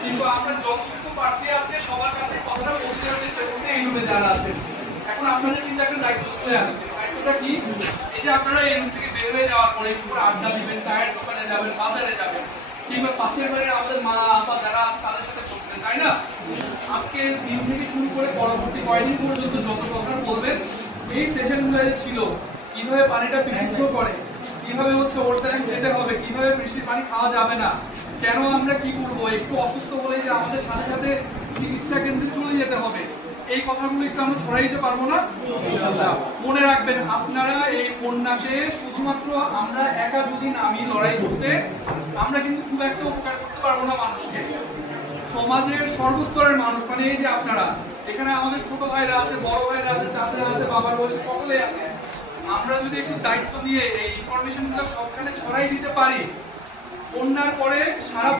কিন্তু আমরা যতটুকু পারছি আজকে সবার কাছে কথাটা পৌঁছে দেওয়ার চেষ্টা করছি এই রুমে যারা আছেন। এখন আপনাদের কিন্তু একটা দায়িত্ব চলে আসছে। দায়িত্বটা কি? এই যে আপনারা এই রুম থেকে বের হয়ে যাওয়ার পরে একটু আড্ডা দিবেন, চায়ের দোকানে যাবেন, বাজারে যাবেন, কিংবা পাশের বাড়ির আমাদের মা আপা যারা আছে তাদের সাথে বসবেন, তাই না? আজকে দিন থেকে শুরু করে পরবর্তী কয়েকদিন পর্যন্ত যত কথা বলবেন, এই সেশনগুলো ছিল কিভাবে পানিটা বিশুদ্ধ করে, কিভাবে ওর ট্যাঙ্ক খেতে হবে, কিভাবে বৃষ্টির পানি খাওয়া যাবে না, কেন আমরা কি করব, একটু অসুস্থ হলে যে আমাদের সাথে সাথে চিকিৎসা কেন্দ্রে চলে যেতে হবে, এই কথাগুলো একটু আমরা ছড়াই দিতে পারবো না? মনে রাখবেন, আপনারা এই বন্যাকে শুধুমাত্র আমরা একা যদি নামি লড়াই করতে, আমরা কিন্তু খুব একটা উপকার করতে পারবো না মানুষকে। সমাজের সর্বস্তরের মানুষ, মানে এই যে আপনারা এখানে, আমাদের ছোট ভাইরা আছে, বড় ভাইরা আছে, চাচা আছে, বাবার বয়সে সকলেই আছে, আমরা যদি একটু দায়িত্ব নিয়ে এই ইনফরমেশনগুলো সবখানে ছড়াই দিতে পারি, বন্যার পরে সারা